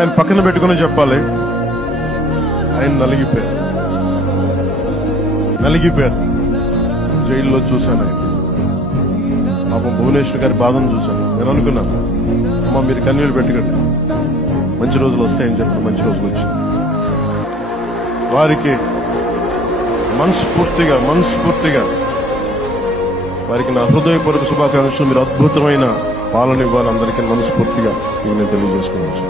ఆయన పక్కన పెట్టుకుని చెప్పాలి, ఆయన నలిగిపోయారు. జైల్లో చూశాను ఆయన. పాపం భువనేశ్వర్ గారి బాధను చూశాను. నేను అనుకున్నాను, అమ్మ మీరు కన్నీళ్ళు పెట్టకండి, మంచి రోజులు వస్తాయని చెప్పి మంచి రోజులు వచ్చింది. వారికి మనస్ఫూర్తిగా వారికి నా హృదయపూర్వక శుభాకాంక్షలు. మీరు అద్భుతమైన పాలన ఇవ్వాలి అందరికీ మనస్ఫూర్తిగా నేను తెలియజేసుకున్నాను.